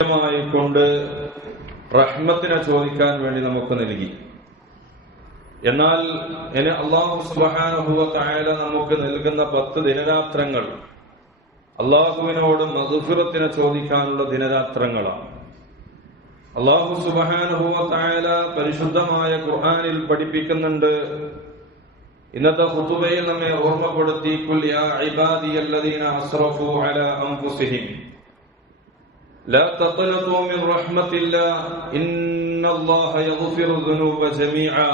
കൊണ്ട് റഹ്മത്തിനെ ചോദിക്കാൻ വേണ്ടി നമുക്ക് നൽകി. എന്നാൽ ഇനി അല്ലാഹു സുബ്ഹാനഹു വ തആല നമുക്ക് നൽകുന്ന 10 ദിനരാത്രങ്ങൾ അല്ലാഹുവിനോട് മഗ്ഫിറത്തിനെ ചോദിക്കാനുള്ള ദിനരാത്രങ്ങളാണ്. അല്ലാഹു സുബ്ഹാനഹു വ തആല പരിശുദ്ധമായ ഖുർആനിൽ പഠിപ്പിക്കുന്നുണ്ട്. ഇന്നത്തെ ഖുതുബയിൽ നമ്മെ ഓർമ്മപ്പെടുത്തി, ഖുൽ യാ ഇബാദിയല്ലദീന അസ്റഫു അലാ അൻഫുസിഹിം لا تقنطوا من رحمة الله إن الله يغفر الذنوب جميعا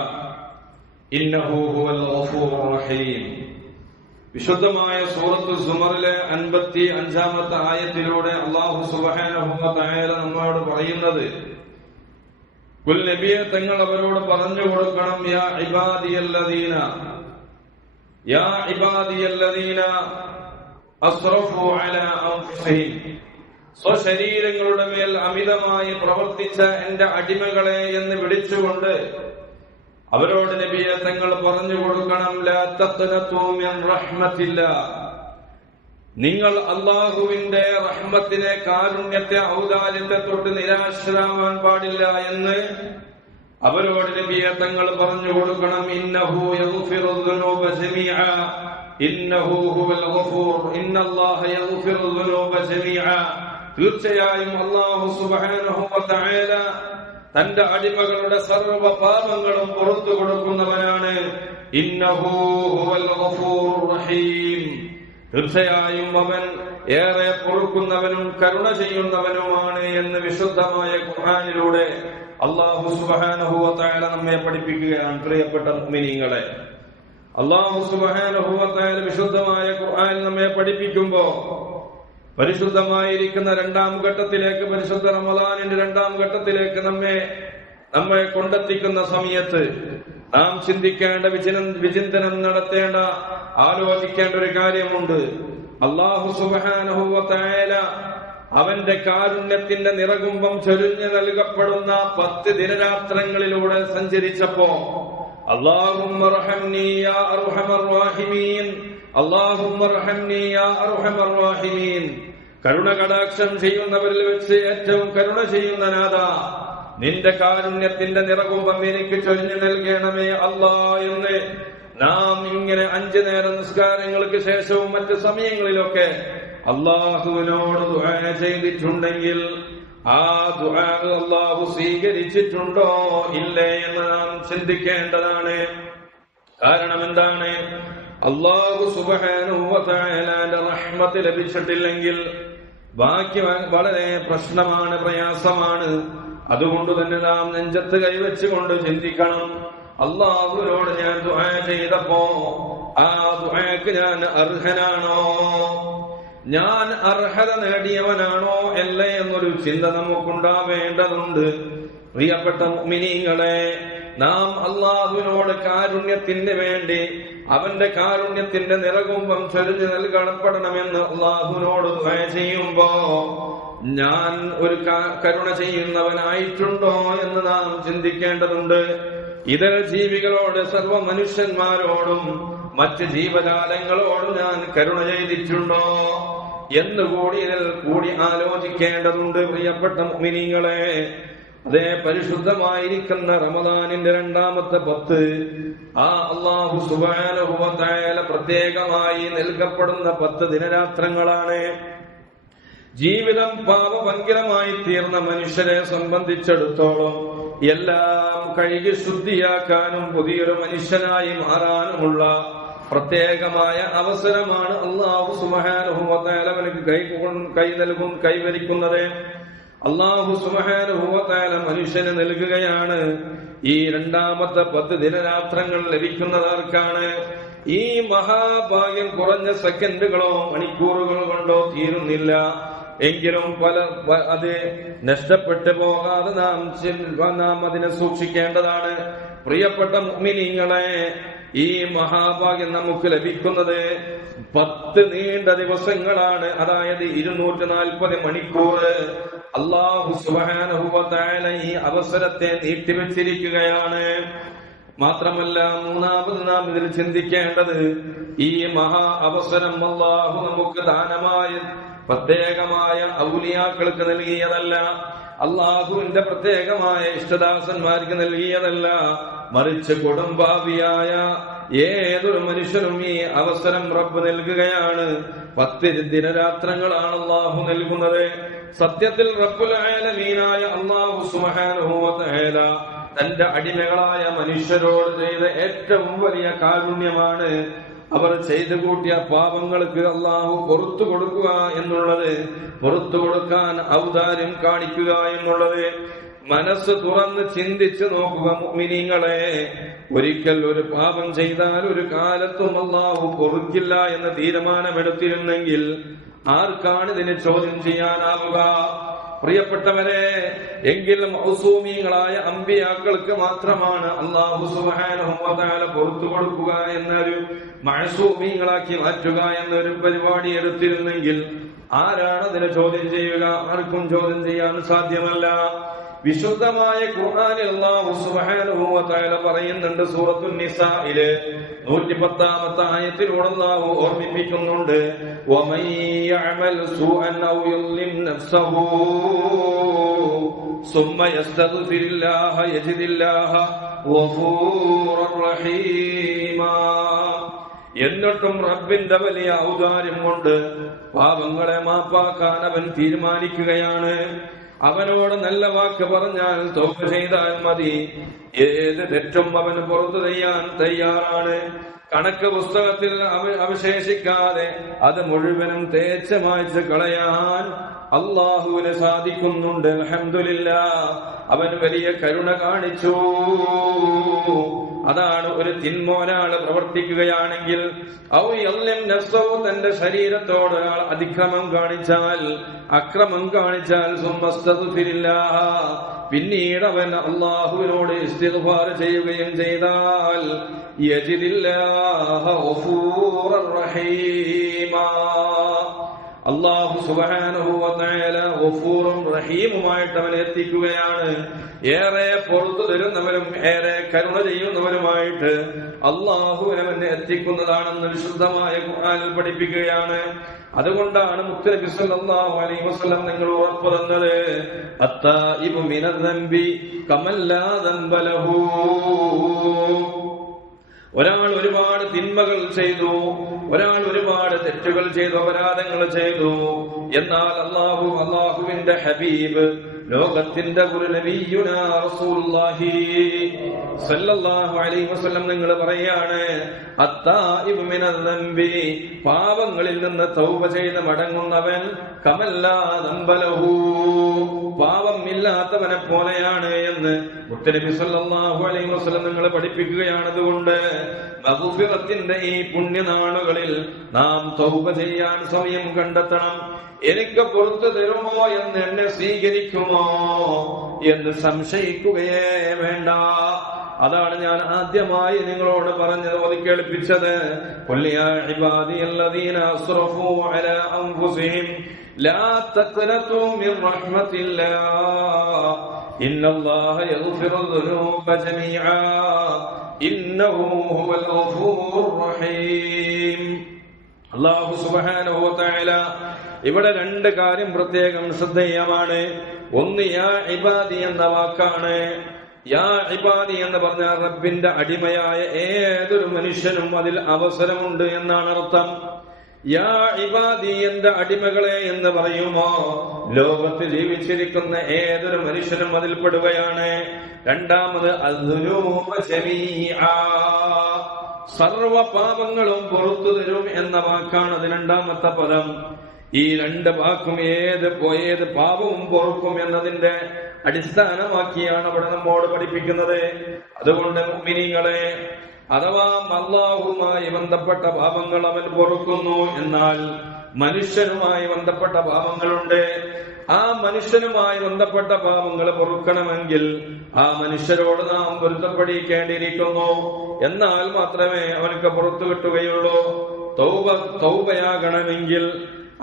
إنه هو الغفور الرحيم. വിശുദ്ധമായ സൂറത്തു സുമറിലെ 55-ാമത്തെ ആയത്തിലൂടെ അല്ലാഹു സുബ്ഹാനഹു വ തആല നമ്മോട് പറയുന്നത്, ഖുൽ നബിയെ തങ്ങൾ അവരോട് പറഞ്ഞു കൊടുക്കണം, യാ ഇബാദിയല്ലദീന അസ്റഫു അലാ അൻഫുസിഹിം, സ്വശരീരങ്ങളുടെ മേൽ അമിതമായി പ്രവർത്തിച്ച എന്റെ അടിമകളെ എന്ന് വിളിച്ചുകൊണ്ട് അവരോട് നബിയെ തങ്ങൾ പറഞ്ഞു കൊടുക്കണം, ലാ തഖ്നതു മിൻ റഹ്മത്തില്ലാഹ്, നിങ്ങൾ അല്ലാഹുവിന്റെ റഹ്മത്തിനെ, കാരുണ്യത്തെ, ഔദാര്യത്തെ തൊട്ട് നിരാശരാവാൻ പാടില്ല എന്ന് അവരോട് നബിയെ തങ്ങൾ പറഞ്ഞു കൊടുക്കണം. ഇന്നഹു യഗ്ഫിറു ദുനൂബ ജമീഅ ഇന്നഹു ഹുവൽ ഗഫൂർ ഇന്നല്ലാഹ യഗ്ഫിറു ദുനൂബ ജമീഅ, തീർച്ചയായും അല്ലാഹു സുബ്ഹാനഹു വ തആല തന്റെ അടിമകളുടെ സർവ്വ പാപങ്ങളും പുറത്തു കൊടുക്കുന്നവനാണ്. ഇന്നഹു ഹുവൽ ഗഫൂർ റഹീം, തീർച്ചയായും അവൻ ഏറെ പൊറുക്കുന്നവനും കരുണ ചെയ്യുന്നവനുമാണ് എന്ന് വിശുദ്ധമായ ഖുർആനിലൂടെ അല്ലാഹു സുബ്ഹാനഹു വ തആല നമ്മെ പഠിപ്പിക്കുകയാണ്. പ്രിയപ്പെട്ട മുഅ്മിനീങ്ങളെ, അല്ലാഹു സുബ്ഹാനഹു വ തആല വിശുദ്ധമായ ഖുർആൻ നമ്മെ പഠിപ്പിക്കുമ്പോൾ പരിശുദ്ധമായിരിക്കുന്ന 2-ാം ഘട്ടത്തിലേക്ക്, പരിശുദ്ധ റമദാനിന്റെ 2-ാം ഘട്ടത്തിലേക്ക് നമ്മെ കൊണ്ടെത്തിക്കുന്ന സമയത്ത് നാം ചിന്തിക്കേണ്ട, വിചിന്തനം നടത്തേണ്ട, ആലോചിക്കേണ്ട ഒരു കാര്യമുണ്ട്. അല്ലാഹു സുബ്ഹാനഹു വ തആല അവന്റെ കാരുണ്യത്തിന്റെ നിറകുംഭം ചൊരിഞ്ഞു നൽകപ്പെടുന്ന 10 ദിനരാത്രങ്ങളിലൂടെ സഞ്ചരിച്ചപ്പോ അല്ലാഹുമ്മ റഹംനി യാ അർഹമർ റഹീമീൻ, അല്ലാഹുമ്മ റഹംനി യാ അർഹമർ റഹീമീൻ, കരുണ കടാക്ഷം ചെയ്യുന്നവരിൽ വെച്ച് ഏറ്റവും കരുണ ചെയ്യുന്ന നാഥാ, നിന്റെ കാരുണ്യത്തിന്റെ നിറകുംഭം എനിക്ക് ചൊരിഞ്ഞു നൽകണമേ അല്ലാ എന്ന് നാം ഇങ്ങനെ 5 നേര നിസ്കാരങ്ങൾക്ക് ശേഷവും മറ്റ് സമയങ്ങളിലൊക്കെ അല്ലാഹുവിനോട് ദുആ ചെയ്തിട്ടുണ്ടെങ്കിൽ ആ ദുആ അല്ലാഹു സ്വീകരിച്ചിട്ടുണ്ടോ ഇല്ലേ എന്ന് നാം ചിന്തിക്കേണ്ടതാണ്. കാരണം എന്താണ്? അല്ലാഹു സുബ്ഹാനഹു വ തആലയുടെ റഹ്മത്ത് ലഭിച്ചിട്ടില്ലെങ്കിൽ ബാക്കി വളരെ പ്രശ്നമാണ്, പ്രയാസമാണ്. അതുകൊണ്ട് തന്നെ നാം നെഞ്ചത്ത് കൈവച്ചുകൊണ്ട് ചിന്തിക്കണം, അല്ലാഹുവിനോട് ഞാൻ ദുആ ചെയ്തപ്പോ ആ ദുആക്ക് ഞാൻ അർഹനാണോ, ഞാൻ അർഹത നേടിയവനാണോ അല്ലേ എന്നൊരു ചിന്ത നമുക്കുണ്ടാവേണ്ടതുണ്ട്. പ്രിയപ്പെട്ട മുഅ്മിനീങ്ങളെ, നാം അല്ലാഹുവിനോട് കാരുണ്യത്തിന് വേണ്ടി, അവന്റെ കാരുണ്യത്തിന്റെ നിറകുംഭം ചൊരിഞ്ഞു നൽകപ്പെടണമെന്ന് അല്ലാഹുവിനോട് ദുആ ചെയ്യുമ്പോ ഞാൻ ഒരു കരുണ ചെയ്യുന്നവനായിട്ടുണ്ടോ എന്ന് നാം ചിന്തിക്കേണ്ടതുണ്ട്. ഇതര ജീവികളോട്, സർവ്വ മനുഷ്യന്മാരോടും മറ്റ് ജീവജാലങ്ങളോടും ഞാൻ കരുണ ചെയ്തിട്ടുണ്ടോ എന്നുകൂടി ഇതിൽ കൂടി ആലോചിക്കേണ്ടതുണ്ട്. പ്രിയപ്പെട്ട മുഅ്മിനീങ്ങളെ, അതേ പരിശുദ്ധമായിരിക്കുന്ന റമദാനിന്റെ 2-ാമത്തെ 10 ആ അല്ലാഹു സുബ്ഹാനഹു വ തആല പ്രത്യേകമായി നൽകപ്പെടുന്ന 10 ദിനരാത്രങ്ങളാണ്. ജീവിതം പാപഭംഗിരമായി തീർന്ന മനുഷ്യരെ സംബന്ധിച്ചിടത്തോളം എല്ലാം കഴുകി ശുദ്ധിയാക്കാനും പുതിയൊരു മനുഷ്യനായി മാറാനുമുള്ള പ്രത്യേകമായ അവസരമാണ് അല്ലാഹു സുബ്ഹാനഹു വ തആല കൈവരിക്കുന്നത്. അല്ലാഹു സുബ്ഹാനഹു വ തആല മനുഷ്യന് നൽകുകയാണ്. ഈ 2-ാമത്തെ 10 ദിനരാത്രങ്ങൾ ലഭിക്കുന്നതാർക്കാണ്? ഈ മഹാഭാഗ്യം കുറഞ്ഞ സെക്കൻഡുകളോ മണിക്കൂറുകൾ കൊണ്ടോ തീരുന്നില്ല. എങ്കിലും അത് നഷ്ടപ്പെട്ടു പോകാതെ നാം അതിനെ സൂക്ഷിക്കേണ്ടതാണ്. പ്രിയപ്പെട്ട മുഅ്മിനീങ്ങളെ, ഈ മഹാഭാഗ്യം നമുക്ക് ലഭിക്കുന്നത് 10 നീണ്ട ദിവസങ്ങളാണ്. അതായത് 240 മണിക്കൂർ അല്ലാഹു സുബ്ഹാനഹു വ തആല ഈ അവസരത്തെ നീട്ടിവെച്ചിരിക്കുകയാണ്. മാത്രമല്ല, മൂന്നാമത് നാം ഇതിൽ ചിന്തിക്കേണ്ടത്, ഈ മഹാ അവസരം അല്ലാഹു നമുക്ക് ദാനമായി പ്രത്യേകമായ ഔലിയാക്കൾക്ക് നൽകിയതല്ല, അള്ളാഹുവിന്റെ പ്രത്യേകമായ ഇഷ്ടദാസന്മാർക്ക് നൽകിയതല്ല. മറിച്ച് കൊടുമ്പാവിയായ ഏതൊരു മനുഷ്യനും ഈ അവസരം റബ്ബ് നൽകുകയാണ്. 10 ദിനരാത്രങ്ങളാണ് അള്ളാഹു നൽകുന്നത്. സത്യത്തിൽ റബ്ബുൽ ആലമീനായ അല്ലാഹു സുബ്ഹാനഹു വ തആല തന്റെ അടിമകളായ മനുഷ്യരോട് ചെയ്ത ഏറ്റവും വലിയ കാരുണ്യമാണ് അവർ ചെയ്തു കൂട്ടിയ പാപങ്ങൾക്ക് അള്ളാഹു പുറത്തു കൊടുക്കുക എന്നുള്ളത്, പുറത്തു കൊടുക്കാൻ ഔദാര്യം കാണിക്കുക എന്നുള്ളത്. മനസ്സ് തുറന്ന് ചിന്തിച്ചു നോക്കുക മുഅ്മിനീങ്ങളെ. ഒരിക്കൽ ഒരു പാപം ചെയ്താൽ ഒരു കാലത്തും അള്ളാഹു പൊറുക്കില്ല എന്ന തീരുമാനമെടുത്തിരുന്നെങ്കിൽ ആർക്കാണ് ഇതിനെ ചോദ്യം ചെയ്യാനാവുക? പ്രിയപ്പെട്ടവരെ, എങ്കിൽ മൗസൂമീങ്ങളായ അമ്പിയാക്കൾക്ക് മാത്രമാണ് അല്ലാഹു സുബ്ഹാനഹു വ തആല പുറത്തു കൊടുക്കുക എന്നൊരു, മഅസൂമീങ്ങളാക്കി മാറ്റുക എന്നൊരു പരിപാടി എടുത്തിരുന്നെങ്കിൽ ആരാണ് അതിനെ ചോദ്യം ചെയ്യുക? ആർക്കും ചോദ്യം ചെയ്യാൻ സാധ്യമല്ല. വിശുദ്ധമായ ഖുർആനിൽ അല്ലാഹു സുബ്ഹാനഹു വ തആല പറയുന്നുണ്ട്, സൂറത്തുൻ നിസായിലെ 110-ാമത്തെ ആയത്തിലൂടെ അല്ലാഹു ഓർമ്മിപ്പിക്കുന്നുണ്ട്, വമൻ യഅമൽ സൂഅൻ ഔ യളിം നഫ്സഹു സുമ്മ യസ്തഗ്ഫിരില്ലാഹ യജിദില്ലാഹ ഗഫൂറർ റഹീമാ. എന്നിട്ടും റബ്ബിന്റെ വലിയ ഔദാര്യം കൊണ്ട് പാപങ്ങളെ മാപ്പാക്കാൻ അവൻ തീരുമാനിക്കുകയാണ്. അവനോട് നല്ല വാക്ക് പറഞ്ഞാൽ തൗബ ചെയ്താൽ മതി. ഏത് തെറ്റും അവന് പുറത്തു ചെയ്യാൻ തയ്യാറാണ്. കണക്ക് പുസ്തകത്തിൽ അവശേഷിക്കാതെ അത് മുഴുവനും തേച്ച് മായ്ച്ച് കളയാൻ അള്ളാഹുവിന് സാധിക്കുന്നുണ്ട്. അൽഹംദുലില്ലാഹ്, അവൻ വലിയ കരുണ കാണിച്ചു. അതാണ് ഒരു തിന്മ ഒരാള് പ്രവർത്തിക്കുകയാണെങ്കിൽ, ഔ യളിം നഫ്സഹു, തന്റെ ശരീരത്തോട് ഒരാൾ അതിക്രമം കാണിച്ചാൽ, അക്രമം കാണിച്ചാൽ, സുമ്മസ്തഗ്ഫിരില്ലാഹ, പിന്നീട് അവൻ അള്ളാഹുവിനോട് ഇസ്തിഗ്ഫാർ ചെയ്യുകയും ചെയ്താൽ, യജിദില്ലാഹ ഗഫൂറർ റഹീമാ, അല്ലാഹു സുബ്ഹാനഹു വ തആല ഗഫൂറും റഹീമുമായിട്ട് അവനെ എത്തിക്കുകയാണ്. ഏറെ പുറത്തു തരുന്നവരും ഏറെ കരുണ ചെയ്യുന്നവരുമായിട്ട് അള്ളാഹു അവനെ എത്തിക്കുന്നതാണെന്ന് വിശുദ്ധമായ ഖുർആനിൽ പഠിപ്പിക്കുകയാണ്. അതുകൊണ്ടാണ് മുത്തനബി സല്ലല്ലാഹു അലൈഹി വസല്ലം നിങ്ങൾ ഉറപ്പ് തന്നത്, അത്തായിബു മിനദ്ദംബി കമല്ലാ ദംബ ലഹു. ഒരാൾ ഒരുപാട് തിന്മകൾ ചെയ്തു, ഒരാൾ ഒരുപാട് തെറ്റുകൾ ചെയ്തു, അപരാധങ്ങൾ ചെയ്തു, എന്നാൽ അള്ളാഹുവിന്റെ ഹബീബ്, ലോകത്തിന്റെ ഒരു നബിയുനാ റസൂലുള്ളാഹി സല്ലല്ലാഹു അലൈഹി വസല്ലം നിങ്ങൾ പറയാണ്, അത്തായിബു മിനദ്ദംബി, പാപങ്ങളിൽ നിന്ന് തൗബ ചെയ്ത് മടങ്ങുന്നവൻ, കമല്ലാ ദംബ ലഹു, പാപം ഇല്ലാത്തവനെ പോലെയാണ് എന്ന് മുത്തനബി സല്ലല്ലാഹു അലൈഹി വസല്ലം നിങ്ങൾ പഠിപ്പിക്കുകയാണ്. അതുകൊണ്ട് മഗ്ഫിറത്തിന്റെ ഈ പുണ്യനാളുകളിൽ നാം തൗബ ചെയ്യാൻ സമയം കണ്ടെത്തണം. എനിക്ക് പുറത്തു തരുമോ എന്ന്, എന്നെ സ്വീകരിക്കുമോ എന്ന് സംശയിക്കുകയേ വേണ്ട. അതാണ് ഞാൻ ആദ്യമായി നിങ്ങളോട് പറഞ്ഞത്, ഓതി കേൾപ്പിച്ചത്. ഖുൽ യാ ഇബാദിയല്ലദീന അസ്റഫൂ അലാ അൻഫുസിഹിം ലാ തഖ്നതു മിർ റഹ്മത്തില്ലാഹ് ഇന്നല്ലാഹ യഗ്ഫിറു ദുനൂബ ജമീആ ഇന്നഹു ഹുവൽ ഗഫൂറുർ റഹീം. അല്ലാഹു സുബ്ഹാനഹു വ തആല ഇവിടെ 2 കാര്യം പ്രത്യേകം ശ്രദ്ധേയമാണ്. ഒന്ന്, യാ ഇബാദി എന്ന വാക്കാണ്. യാ ഇബാദി എന്ന് പറഞ്ഞാൽ റബ്ബിന്റെ അടിമയായ ഏതൊരു മനുഷ്യനും അതിൽ അവസരമുണ്ട് എന്നാണ് അർത്ഥം. യാ ഇബാദി, എന്റെ അടിമകളെ എന്ന് പറയുമോ ലോകത്ത് ജീവിച്ചിരിക്കുന്ന ഏതൊരു മനുഷ്യനും അതിൽ പെടുകയാണ്. രണ്ടാമത്, അദ്ദുനൂബ ജമീആ, സർവ പാപങ്ങളും പുറത്തു തരും എന്ന വാക്കാണ് അത് രണ്ടാമത്തെ പദം. ഈ 2 വാക്കും ഏത് പാപവും പൊറുക്കും എന്നതിന്റെ അടിസ്ഥാനമാക്കിയാണ് അവിടെ നമ്മോട് പഠിപ്പിക്കുന്നത്. അതുകൊണ്ട് മുഅ്മിനീങ്ങളെ, അഥവാ അല്ലാഹുവുമായി ബന്ധപ്പെട്ട പാപങ്ങൾ അവൻ പൊറുക്കുന്നു, എന്നാൽ മനുഷ്യനുമായി ബന്ധപ്പെട്ട പാപങ്ങളുണ്ട്. ആ മനുഷ്യനുമായി ബന്ധപ്പെട്ട പാപങ്ങൾ പൊറുക്കണമെങ്കിൽ ആ മനുഷ്യരോട് നാം പൊരുത്തപ്പെടിക്കേണ്ടിയിരിക്കുന്നു. എന്നാൽ മാത്രമേ അവനക്ക് പുറത്തു കിട്ടുകയുള്ളൂ. തൗബയാകണമെങ്കിൽ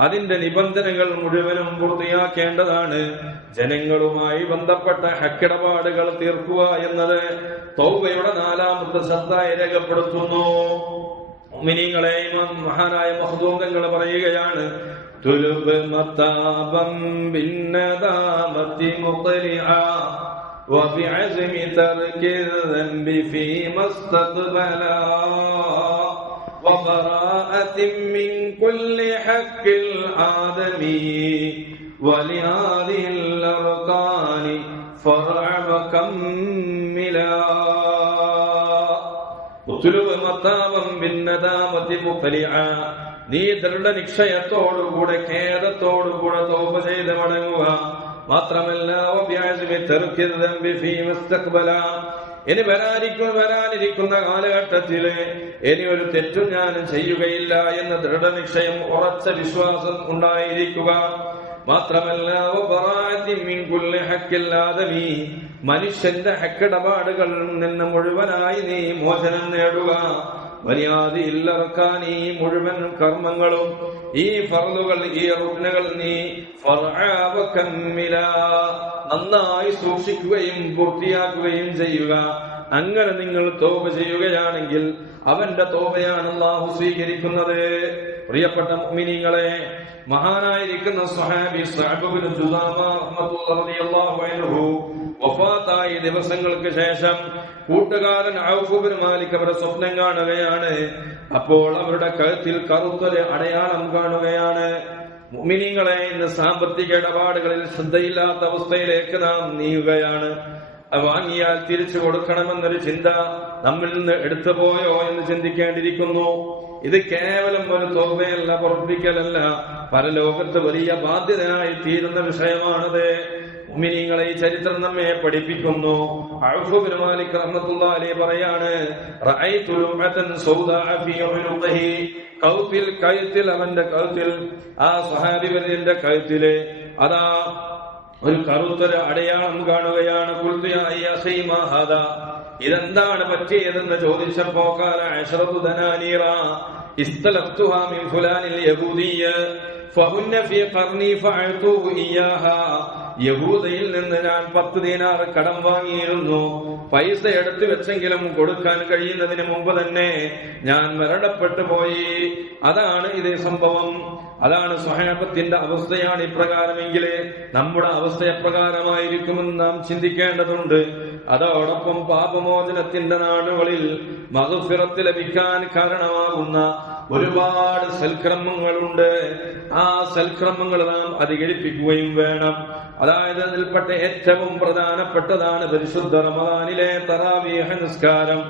അതിന്റെ നിബന്ധനകൾ മുഴുവനും പൂർത്തിയാക്കേണ്ടതാണ്. ജനങ്ങളുമായി ബന്ധപ്പെട്ട ഹക്കിടപാടുകൾ തീർക്കുക എന്നത് തൗബയുടെ 4ാമത്തെ സത്തായി രേഖപ്പെടുത്തുന്നു. മുഅ്മിനീങ്ങളെ മഹാനായ മഖ്ദൂം തങ്ങൾ പറയുകയാണ്, തുലുബ് മതാബം ബിന്നദാമത്തി മുഖലിആ വബിഅസ്മി തർകിൽ ദംബി ഫീമാ ഇസ്തഖ്ബലാ വബറാഅത്തിൻ മിൻ കുല്ലി ഹഖ്ഖിൽ ആദമി വലിഹാദിഹിൽ അർകാനി ഫർഅ വകമ്മിലാ. നീ ദൃഢനിശ്ചയത്തോടുകൂടെ ഖേദത്തോടുകൂടെ തൗബ ചെയ്ത് മടങ്ങുക. മാത്രമല്ല ഇനി വരാനിരിക്കുന്ന കാലഘട്ടത്തില് ഇനി ഒരു തെറ്റും ഞാൻ ചെയ്യുകയില്ല എന്ന ദൃഢനിശ്ചയം, ഉറച്ച വിശ്വാസം ഉണ്ടായിരിക്കുക. മാത്രമല്ല മനുഷ്യന്റെ ഹക്കിടപാടുകളിൽ നിന്ന് മുഴുവനായി നീ മോചനം നേടുക. മര്യാദയില്ലറക്കാൻ ഈ മുഴുവൻ കർമ്മങ്ങളും, ഈ ഫർളുകൾ, ഈ റുക്നുകൾ നീ നന്നായി സൂക്ഷിക്കുകയും പൂർത്തിയാക്കുകയും ചെയ്യുക. അങ്ങനെ നിങ്ങൾ തൗബ ചെയ്യുകയാണെങ്കിൽ അവന്റെ തൗബയാണ് അല്ലാഹു സ്വീകരിക്കുന്നത്. പ്രിയപ്പെട്ട മുഅ്മിനീങ്ങളെ, മഹാനായിരിക്കുന്ന സ്വഹാബി സഅബ് ഇബ്നു ജുദാമ റളിയല്ലാഹു അൻഹു വഫാത്തായ ദിവസങ്ങൾക്ക് ശേഷം കൂട്ടുകാരൻ ഔഫ് ഇബ്നു മാലിക് അവരുടെ സ്വപ്നം കാണുകയാണ്. അപ്പോൾ അവരുടെ കഴുത്തിൽ കറുത്തൊരു അടയാളം കാണുകയാണ്. മുഅ്മിനീങ്ങളെ, ഇന്ന് സാമ്പത്തിക ഇടപാടുകളിൽ ശ്രദ്ധയില്ലാത്ത അവസ്ഥയിലേക്ക് നാം നീങ്ങുകയാണ്. വാങ്ങിയാൽ തിരിച്ചു കൊടുക്കണമെന്നൊരു ചിന്ത നമ്മിൽ നിന്ന് എടുത്തുപോയോ എന്ന് ചിന്തിക്കേണ്ടിയിരിക്കുന്നു. ഇത് കേവലം ഒരു തൗബയല്ല, പൊറപ്പിക്കലല്ല, പരലോകത്ത് വലിയ ബാധ്യതയായി തീരുന്ന വിഷയമാണത്. മുഅ്മിനീങ്ങളെ, ഈ ചരിത്രം നമ്മെ പഠിപ്പിക്കുന്നു. ഔഫ് ഇബ്നു മാലിക് റഹ്മത്തുള്ളാഹി അലൈഹി പറയാണ്, റഅയ്തു ലുഅതൻ സൗദാഅ ഫീ ഉനുഖിഹി, കഴുത്തിൽ അവന്റെ കഴുത്തിൽ, ആ സ്വഹാബിയുടെ കഴുത്തില് അതാ ഒരു കറുത്തൊരു അടയാളം കാണുകയാണ്. ഖുൽതു യാ അഖീ മാ ഹാദാ, ഇതെന്താണ് പറ്റിയതെന്ന് ചോദിച്ചപ്പോ ഖാല അശ്റതു ദനാനീറ ഇസ്തലഫ്തുഹാ മിൻ ഫുലാനിൽ യഹൂദിയ്യ ഫഹുന്ന ഫീ ഖർനി ഫഅതുഹു ഇയ്യാഹാ, യഹൂദയിൽ നിന്ന് ഞാൻ 10 ദീനാർ കടം വാങ്ങിയിരുന്നു. പൈസ എടുത്തു വെച്ചെങ്കിലും കൊടുക്കാൻ കഴിയുന്നതിന് മുമ്പ് തന്നെ ഞാൻ മരണപ്പെട്ടു പോയി. അതാണ് ഇതേ സംഭവം. അതാണ് സ്വഹാബത്തിന്റെ അവസ്ഥയാണ് ഇപ്രകാരമെങ്കിൽ നമ്മുടെ അവസ്ഥ എപ്രകാരമായിരിക്കുമെന്ന് നാം ചിന്തിക്കേണ്ടതുണ്ട്. അതോടൊപ്പം പാപമോചനത്തിന്റെ നാളുകളിൽ മഗ്ഫിറത്ത് ലഭിക്കാൻ കാരണമാകുന്ന ഒരുപാട് സൽക്രമങ്ങളുണ്ട്. ആ സൽക്രമങ്ങൾ നാം അധികരിപ്പിക്കുകയും വേണം. അതായത് അതിൽപ്പെട്ട ഏറ്റവും പ്രധാനപ്പെട്ടതാണ് പരിശുദ്ധ റമദാനിലെ തറാവീഹ് നിസ്കാരം.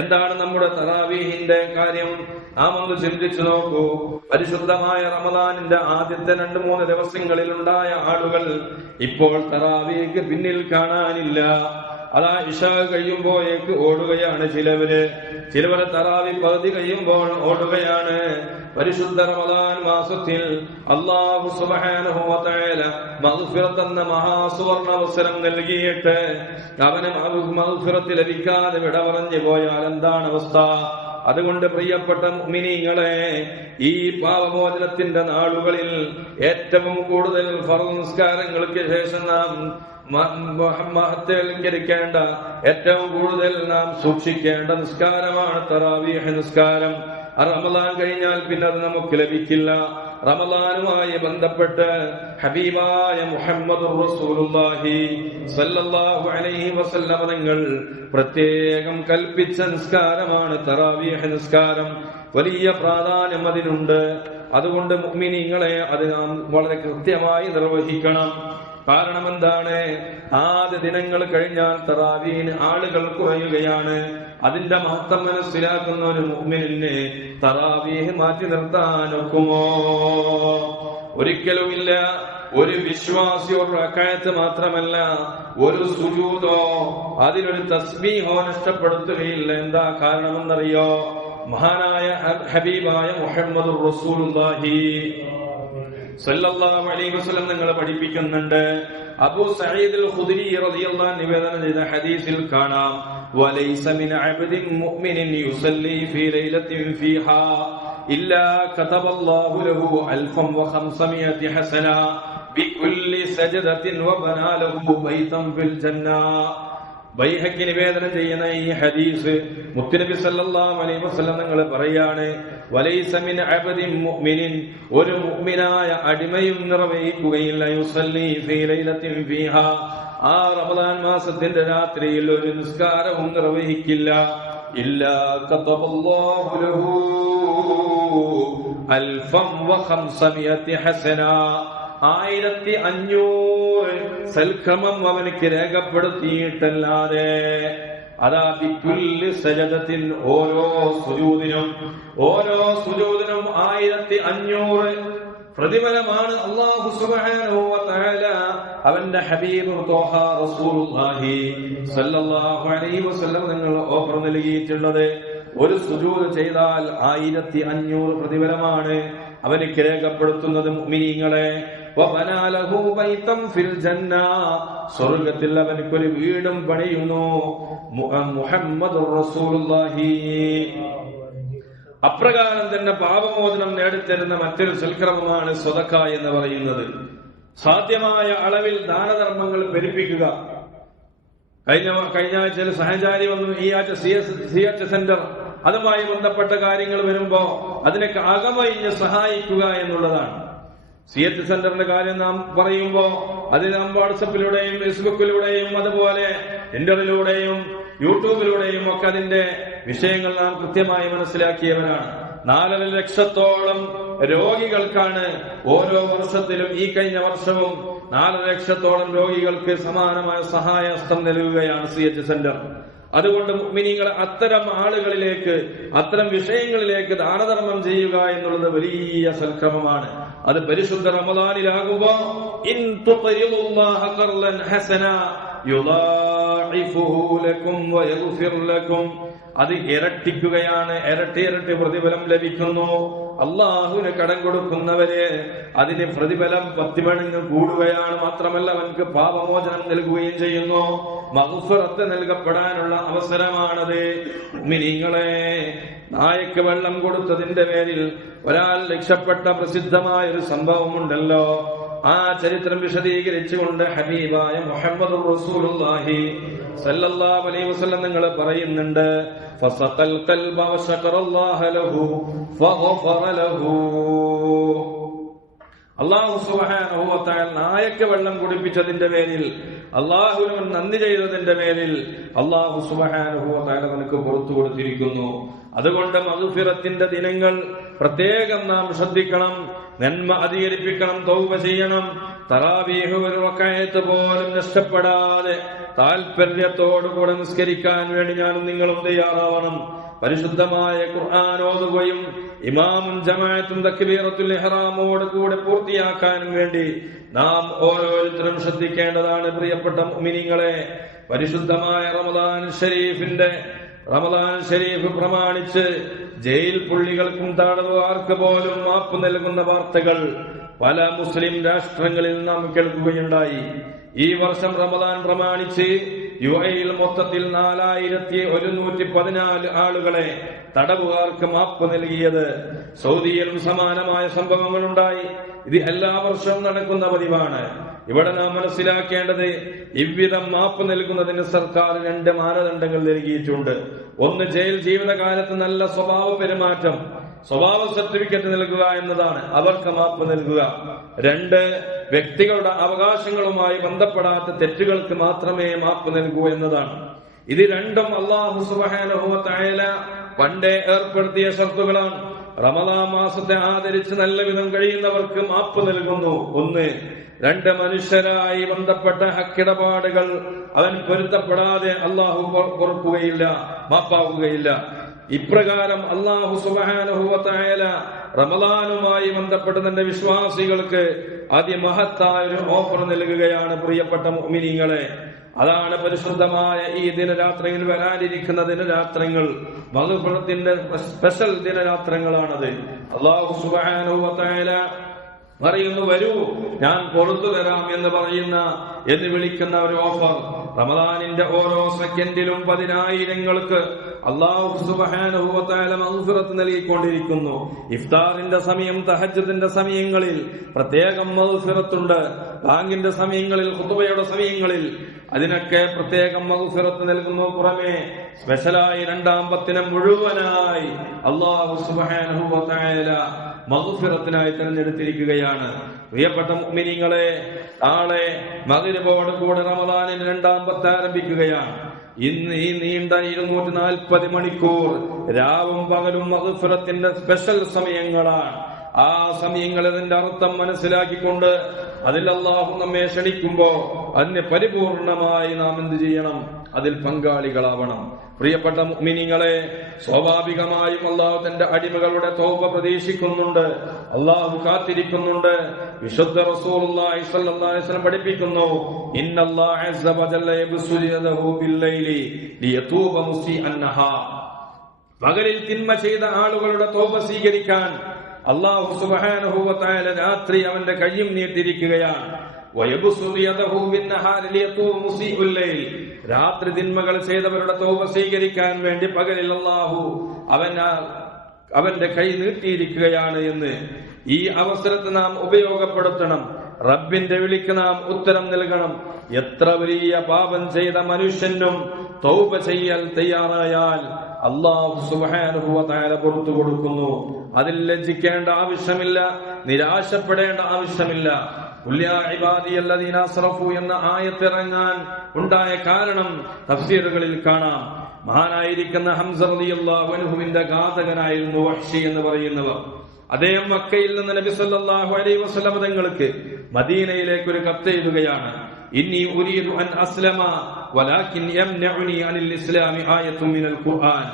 എന്താണ് നമ്മുടെ തറാവീഹിന്റെ കാര്യം? നാം ഒന്ന് ചിന്തിച്ചു നോക്കൂ. പരിശുദ്ധമായ റമദാനിന്റെ ആദ്യത്തെ 2-3 ദിവസങ്ങളിൽ ഉണ്ടായ ആളുകൾ ഇപ്പോൾ തറാവീഹ് പിന്നിൽ കാണാനില്ല. അതാ ഇശാ കഴിയുമ്പോഴേക്ക് ഓടുകയാണ് ചിലവർ തറാവി പകുതി കഴിയുമ്പോൾ ഓടുകയാണ്. പരിശുദ്ധ റമദാൻ മാസത്തിൽ അല്ലാഹു സുബ്ഹാനഹു വ തആല മഗ്ഫിറത്ത് എന്ന മഹാസുവർണ അവസരം നൽകിയിട്ട് അവന് മഗ്ഫിറത്ത് ലഭിക്കാതെ വിട പറഞ്ഞു പോയാൽ എന്താണ് അവസ്ഥ? അതുകൊണ്ട് പ്രിയപ്പെട്ട മുഅ്മിനീങ്ങളെ, ഈ പാപമോചനത്തിന്റെ നാളുകളിൽ ഏറ്റവും കൂടുതൽ ഫർദ് നിസ്കാരങ്ങൾക്ക് ശേഷം നാം മഹത്വവൽക്കരിക്കേണ്ട, ഏറ്റവും കൂടുതൽ നാം സൂക്ഷിക്കേണ്ട നിസ്കാരമാണ് തറാവീഹ് നിസ്കാരം. റമദാൻ കഴിഞ്ഞാൽ പിന്നെ അത് നമുക്ക് ലഭിക്കില്ല. റമദാനുമായി ബന്ധപ്പെട്ട് ഹബീബായ മുഹമ്മദുർ റസൂലുള്ളാഹി സ്വല്ലല്ലാഹു അലൈഹി വസല്ലം തങ്ങൾ പ്രത്യേകം കൽപ്പിച്ച നിസ്കാരമാണ് തറാവീഹ് നിസ്കാരം. വലിയ പ്രാധാന്യം അതിനുണ്ട്. അതുകൊണ്ട് മുഅ്മിനീങ്ങളെ, അത് നാം വളരെ കൃത്യമായി നിർവഹിക്കണം. കാരണം എന്താണ്? ആദ്യ ദിനങ്ങൾ കഴിഞ്ഞാൽ തറാവീഹിന് ആളുകൾ കുറയുകയാണ്. അതിന്റെ മഹത്വം മനസ്സിലാക്കുന്ന ഒരു മുഅ്മിനിന് തറാവീഹ് മാറ്റി നിർത്താനൊക്കുമോ? ഒരിക്കലുമില്ല. ഒരു വിശ്വാസി ഒരു റക്അത്ത് മാത്രമല്ല, ഒരു സുജൂദോ അതിലൊരു തസ്ബീഹോ നഷ്ടപ്പെടുത്തുകയില്ല. എന്താ കാരണമെന്നറിയോ? മഹാനായ ഹബീബായ മുഹമ്മദുർ റസൂലുള്ളാഹി സല്ലല്ലാഹു അലൈഹി വസല്ലം നിങ്ങൾ പഠിപ്പിക്കുന്നുണ്ട്. അബൂ സഈദ് അൽ ഖുദ്രി റളിയല്ലാഹു അൻഹു നിവേദനം ചെയ്ത ഹദീസിൽ കാണാം, വലൈസ മിൻ അബ്ദിൻ മുഅ്മിനിൻ യുസല്ലി ഫീ ലൈലത്തിൻ ഫീഹാ ഇല്ലാ കതബല്ലാഹു ലഹു 1500 ഹസന ബികുല്ലി സജദത്തിൻ വബനാ ലഹു ബൈതൻ ഫിൽ ജന്ന. ബൈഹഖി നിവേദനം ചെയ്യുന്ന ഈ ഹദീസ് മുത്തുനബി സല്ലല്ലാഹു അലൈഹി വസല്ലം തങ്ങൾ പറയാണ്, വലൈസ മിൻ അബ്ദിൻ മുഅ്മിനിൻ, ഒരു മുഅ്മിനായ അടിമയും നിർവഹിക്കുകയില്ല, യുസല്ലി ഫീ ലൈലത്തിൻ ഫീഹാ, ആ റമദാൻ മാസത്തിന്റെ രാത്രിയിൽ ഒരു നിസ്കാരവും നിർവഹിക്കില്ല, ഇല്ലാ കതബല്ലാഹു ലഹു അൽഫം വഖംസമിയതി ഹസന, 1500 സൽക്രമം അവനക്ക് രേഖപ്പെടുത്തിയിട്ടല്ലാതെ. അതാ ബിക്കുല്ലി സജദത്തിൻ, ഓരോ സുജൂദിനും 1500 പ്രതിഫലമാണ് അല്ലാഹു സുബ്ഹാനഹു വ തആല അവന്റെ ഹബീബ് ത്വഹ റസൂലുള്ളാഹി സ്വല്ലല്ലാഹു അലൈഹി വസല്ലം നിങ്ങൾ ഓഫർ നൽകിയിട്ടുള്ളത്. ഒരു സുജൂദ് ചെയ്താൽ 1500 പ്രതിഫലമാണ് അവനക്ക് രേഖപ്പെടുത്തുന്നത്. മുഅ്മിനീങ്ങളെ, വബനാ ലഹു ബൈതൻ ഫിൽ ജന്ന, സ്വർഗ്ഗത്തിൽ അവനക്കൊരു വീടും പണിയുന്നു. മുഹമ്മദുർ റസൂലുള്ളാഹി. അപ്രകാരം തന്നെ പാപമോചനം നേടിത്തരുന്ന മറ്റൊരു സൽക്രമമാണ് സ്വതക്ക എന്ന് പറയുന്നത്. സാധ്യമായ അളവിൽ ദാനധർമ്മങ്ങൾ പെരുപ്പിക്കുക. കഴിഞ്ഞ ആഴ്ചയിൽ സഹചാരി വന്നു, ഈ ആഴ്ച CH സെന്റർ, അതുമായി ബന്ധപ്പെട്ട കാര്യങ്ങൾ വരുമ്പോ അതിനൊക്കെ അകമഴിഞ്ഞ് സഹായിക്കുക എന്നുള്ളതാണ്. CH സെന്ററിന്റെ കാര്യം നാം പറയുമ്പോ അത് നാം വാട്സപ്പിലൂടെയും ഫേസ്ബുക്കിലൂടെയും അതുപോലെ ടിൻഡറിലൂടെയും യൂട്യൂബിലൂടെയും ഒക്കെ അതിന്റെ വിഷയങ്ങൾ നാം കൃത്യമായി മനസ്സിലാക്കിയവരാണ്. 4 ലക്ഷത്തോളം രോഗികൾക്കാണ് ഓരോ വർഷത്തിലും, ഈ കഴിഞ്ഞ വർഷവും 4 ലക്ഷത്തോളം രോഗികൾക്ക് സമാനമായ സഹായഹസ്തം നൽകുകയാണ് CH സെന്റർ. അതുകൊണ്ട് മുഅ്മിനീങ്ങൾ അത്തരം ആളുകളിലേക്ക്, അത്തരം വിഷയങ്ങളിലേക്ക് ദാനധർമ്മം ചെയ്യുക എന്നുള്ളത് വലിയ സൽക്രമമാണ്. അത് പരിശുദ്ധ റമദാനിലാകുമ്പോ ഇൻ തുഖരിദുല്ലാഹ ഖർളൻ ഹസന യുളാഇഫുഹു ലക്കും വയഗ്ഫിർ ലക്കും, അത് ഇരട്ടിക്കുകയാണ്, ഇരട്ടി പ്രതിഫലം ലഭിക്കുന്നു. അള്ളാഹുവിന് കടം കൊടുക്കുന്നവര് അതിന് പ്രതിഫലം 10 മടങ്ങ് കൂടുകയാണ്. മാത്രമല്ല അവൻക്ക് പാപമോചനം നൽകുകയും ചെയ്യുന്നു. മഗ്ഫിറത്ത് നൽകപ്പെടാനുള്ള അവസരമാണത്. മുഅ്മിനീങ്ങളെ, നായക്ക് വെള്ളം കൊടുത്തതിന്റെ പേരിൽ ഒരാൾ രക്ഷപ്പെട്ട പ്രസിദ്ധമായ ഒരു സംഭവമുണ്ടല്ലോ. ആ ചരിത്രം വിശദീകരിച്ചുകൊണ്ട് ഹബീബായ മുഹമ്മദ് റസൂലുള്ളാഹി സല്ലല്ലാഹു അലൈഹി വസല്ലം നിങ്ങൾ പറയുന്നുണ്ട്, ഫസഖൽ ഖൽബ വശഖറല്ലാഹ ലഹു ഫഗഫറ ലഹു. അല്ലാഹു സുബ്ഹാനഹു വ തആല നായക്ക് വെള്ളം കുടിപ്പിച്ചതിന്റെ പേരിൽ, അല്ലാഹുവിന് നന്ദി ചെയ്തതിന്റെ പേരിൽ അല്ലാഹു സുബ്ഹാനഹു വ തആല നമുക്ക് പുറത്തു കൊടുത്തിരിക്കുന്നു. അതുകൊണ്ട് മഗ്ഫിറത്തിന്റെ ദിനങ്ങൾ പ്രത്യേകം നാം ശ്രദ്ധിക്കണം, നന്മ അധികരിപ്പിക്കണം, തൗബ ചെയ്യണം. തറാവീഹ് ഒരു റക്അത്ത് പോലും നഷ്ടപ്പെടാതെ താൽപര്യത്തോടുകൂടെ നിസ്കരിക്കാൻ വേണ്ടി ഞാനും നിങ്ങളും തയ്യാറാവണം. പരിശുദ്ധമായ ഖുർആൻ ഓതുകയും ഇമാമും ജമാഅത്തും തക്ബീറത്തുൽ ഇഹ്റാമോട് കൂടെ പൂർത്തിയാക്കാനും വേണ്ടി നാം ഓരോരുത്തരും ശ്രദ്ധിക്കേണ്ടതാണ്. പ്രിയപ്പെട്ട മുഅ്മിനീങ്ങളെ, പരിശുദ്ധമായ റമദാൻ ഷരീഫ് പ്രമാണിച്ച് ജയിൽ പുള്ളികൾക്കും തടവുകാർക്ക് പോലും മാപ്പ് നൽകുന്ന വാർത്തകൾ പല മുസ്ലിം രാഷ്ട്രങ്ങളിൽ നാം കേൾക്കുകയുണ്ടായി. ഈ വർഷം റമദാൻ പ്രമാണിച്ച് UAE മൊത്തത്തിൽ 4114 ആളുകളെ തടവുകാർക്ക് മാപ്പ് നൽകിയത്. സൗദിയിലും സമാനമായ സംഭവങ്ങളുണ്ടായി. ഇത് എല്ലാ വർഷവും നടക്കുന്ന പതിവാണ്. ഇവിടെ നാം മനസ്സിലാക്കേണ്ടത്, ഇவ்விதം മാപ്പ് നൽകുന്നതിന് സർക്കാർ 2 മാനദണ്ഡങ്ങൾ നൽകിയിട്ടുണ്ട്. ഒന്ന്, ജയിൽ ജീവിതകാലത്ത് നല്ല സ്വഭാവ പെരുമാറ്റം, സ്വഭാവ സർട്ടിഫിക്കറ്റ് നൽകുക എന്നതാണ്, അവർക്ക് മാപ്പ് നൽകുക. 2, വ്യക്തികളുടെ അവകാശങ്ങളുമായി ബന്ധപ്പെടാത്ത തെറ്റുകൾക്ക് മാത്രമേ മാപ്പ് നൽകൂ എന്നതാണ്. ഇത് രണ്ടും അല്ലാഹു സുബ്ഹാനഹു വ തആല പണ്ടേ ഏർപ്പെടുത്തിയ ഷർത്തുകളാണ്. റമദാൻ മാസത്തെ ആദരിച്ച് നല്ല വിധം കഴിയുന്നവർക്ക് മാപ്പ് നൽകുന്നു. 1. 2, മനുഷ്യരായി ബന്ധപ്പെട്ട ഹക്കിടപാടുകൾ അവൻ പൊരുത്തപ്പെടാതെ അല്ലാഹു പൊറുക്കുകയില്ല, മാപ്പാക്കുകയില്ല. ഇപ്രകാരം അല്ലാഹു സുബ്ഹാനഹു വ തആല റമദാനുമായി ബന്ധപ്പെട്ട് തന്റെ വിശ്വാസികൾക്ക് അതിമഹത്തായ ഒരു ഓഫർ നൽകുകയാണ്. പ്രിയപ്പെട്ട മുഅ്മിനീങ്ങളെ, അതാണ് പരിശുദ്ധമായ ഈ ദിനരാത്രങ്ങളിൽ വരാനിരിക്കുന്ന ദിനരാത്രങ്ങൾ, മഗ്ഫിറത്തിന്റെ സ്പെഷ്യൽ ദിനരാത്രങ്ങളാണത്. അല്ലാഹു സുബ്ഹാനഹു വ തആല പറയുന്നു, വരൂ ഞാൻ പുറത്തു തരാം എന്ന് വിളിക്കുന്ന ഒരു ഓഫർ. റമദാനിന്റെ ഓരോ സെക്കൻഡിലും 10,000-ങ്ങൾക്ക് അല്ലാഹു സുബ്ഹാനഹു വ തആല മഗ്ഫിറത്ത് നൽകിക്കൊണ്ടിരിക്കുന്നു. ഇഫ്താറിന്റെ സമയം, തഹജ്ജുദിന്റെ സമയങ്ങളിൽ പ്രത്യേകം മഗ്ഫിറത്തുണ്ട്. ബാങ്കിന്റെ സമയങ്ങളിൽ, ഖുതുബയുടെ സമയങ്ങളിൽ അതിനൊക്കെ പ്രത്യേകം മഗ്ഫിറത്ത് നൽകുന്നു. പുറമെ സ്പെഷ്യലായി 2-ാം പത്തിനം മുഴുവനായി അല്ലാഹു സുബ്ഹാനഹു വ തആല മഗ്ഫിറത്തിനായി തിരഞ്ഞെടുത്തിരിക്കുകയാണ്. പ്രിയപ്പെട്ട മുഅ്മിനീങ്ങളെ, നാളെ മഗ്രിബോട് കൂടെ റമദാനിന്റെ 2-ാം പത്ത് ആരംഭിക്കുകയാണ്. ഇന്ന് ഈ നീണ്ട 240 മണിക്കൂർ രാവും പകലും മഗ്ഫിറത്തിന്റെ സ്പെഷ്യൽ സമയങ്ങളാണ്. ആ സമയങ്ങൾ അതിന്റെ അർത്ഥം മനസ്സിലാക്കിക്കൊണ്ട് അതിൽ അല്ലാഹു നമ്മെ ക്ഷണിക്കുമ്പോ അതിനെ പരിപൂർണമായി നാം എന്ത് ചെയ്യണം? അതിൽ പങ്കാളികളാവണം. പ്രിയപ്പെട്ട മുഅ്മിനീങ്ങളെ, സ്വാഭാവികമായും അല്ലാഹു തന്റെ അടിമകളുടെ തൗബ പ്രതീക്ഷിക്കുന്നുണ്ട്, അല്ലാഹു കാത്തിരിക്കുന്നുണ്ട്. വിശുദ്ധ റസൂലുള്ളാഹി സ്വല്ലല്ലാഹു അലൈഹി വസല്ലം പഠിപ്പിക്കുന്നു, ഇന്നല്ലാഹ അസ്സ വജല്ല യബ്സുതു യദഹു ബില്ലൈലി ലിയതൂബ മുസീഅൻ നഹാർ. പകലിൽ തിന്മ ചെയ്ത ആളുകളുടെ തൗബ സ്വീകരിക്കാൻ അല്ലാഹു സുബ്ഹാനഹു വ തആല രാത്രി അവന്റെ കയ്യും നീട്ടിയിരിക്കുകയാണ്. രാത്രി തിന്മകൾ ചെയ്തവരുടെ തൗബ സ്വീകരിക്കാൻ വേണ്ടി പകലിൽ അല്ലാഹു അവന്റെ കൈ നീട്ടിയിരിക്കുകയാണ് എന്ന്. ഈ അവസരത്തെ നാം ഉപയോഗപ്പെടുത്തണം. റബ്ബിന്റെ വിളിക്ക് നാം ഉത്തരം നൽകണം. എത്ര വലിയ പാപം ചെയ്ത മനുഷ്യനും തൗബ ചെയ്യൽ തയ്യാറായാൽ അല്ലാഹു സുബ്ഹാനഹു വ തആല പുറത്തു കൊടുക്കുന്നു. അതിൽ ലജ്ജിക്കേണ്ട ആവശ്യമില്ല, നിരാശപ്പെടേണ്ട ആവശ്യമില്ല. ഖുല്യാ ഇബാദിയല്ലദീന അസ്റഫു എന്ന ആയത്തിറങ്ങാൻ ഉണ്ടായ കാരണം തഫ്സീറുകളിൽ കാണാം. മഹാനായിരിക്കുന്ന ഹംസ റളിയല്ലാഹു അൻഹുവിന്റെ ഘാതകനായിരുന്നു വഹ്ശി എന്ന് പറയുന്നവർ. അദ്ദേഹം മക്കയിൽ നിന്ന് നബി സല്ലല്ലാഹു അലൈഹി വസല്ലം തങ്ങൾക്ക് മദീനയിലേക്ക് ഒരു കത്ത് എഴുതുകയാണ്. ഇന്നി ഉരീദു അൻ അസ്ലമ വലാകിൻ യംനഉനി അനിൽ ഇസ്ലാമി ആയത്തുൻ മിനൽ ഖുർആൻ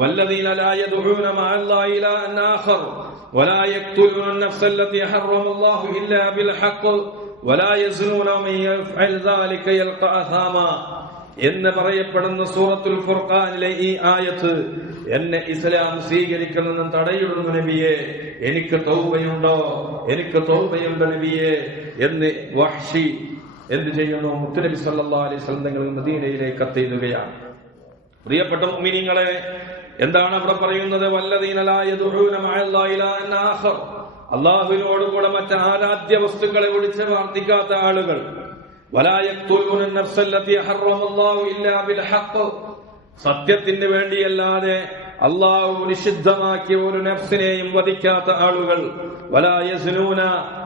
വല്ലദീന ലാ യദ്ഊന മഅല്ലാഹി ഇലാഹൻ ആഖർ ولا يقتلون النفس التي حرم الله إلا بالحق ولا يزنون ومن يفعل ذلك يلقى أثاما എന്ന് പറയപ്പെടുന്ന സൂറത്തുൽ ഫുർഖാനിലെ ഈ ആയത്ത് എന്നെ ഇസ്ലാം സ്വീകരിക്കുന്നതെന്ന് തടയിടുന്നു നബിയെ, എനിക്ക് തൗബയുണ്ടോ, എനിക്ക് തൗബയുണ്ട് നബിയെ എന്ന് വഹ്ശി എന്ത് ചെയ്യുന്നു? മുത്തുനബി സല്ലല്ലാഹു അലൈഹി വസല്ലം തങ്ങൾ മദീനയിലേക്ക് കത്തെഴുതുകയാണ്. പ്രിയപ്പെട്ട മുഅ്മിനീങ്ങളെ, എന്താണ് അവിടെ പറയുന്നത്? വല്ലദീന ലാ യദ്ഊന മഅല്ലാഹി ഇലാഹൻ ആഖർ, അല്ലാഹുവിനോടുകൂടെ മറ്റ് ആരാധ്യ വസ്തുക്കളെ വിളിച്ച് പ്രാർത്ഥിക്കാത്ത ആളുകൾ. വലാ യഖ്തുലൂന നഫ്സല്ലതി ഹറമല്ലാഹു ഇല്ലാ ബിൽ ഹഖ്, സത്യത്തിന് വേണ്ടിയല്ലാതെ അല്ലാഹു നിഷിദ്ധമാക്കിയ ഒരു നഫ്സിനെയും വധിക്കാത്ത ആളുകൾ. വലാ യസ്നൂന,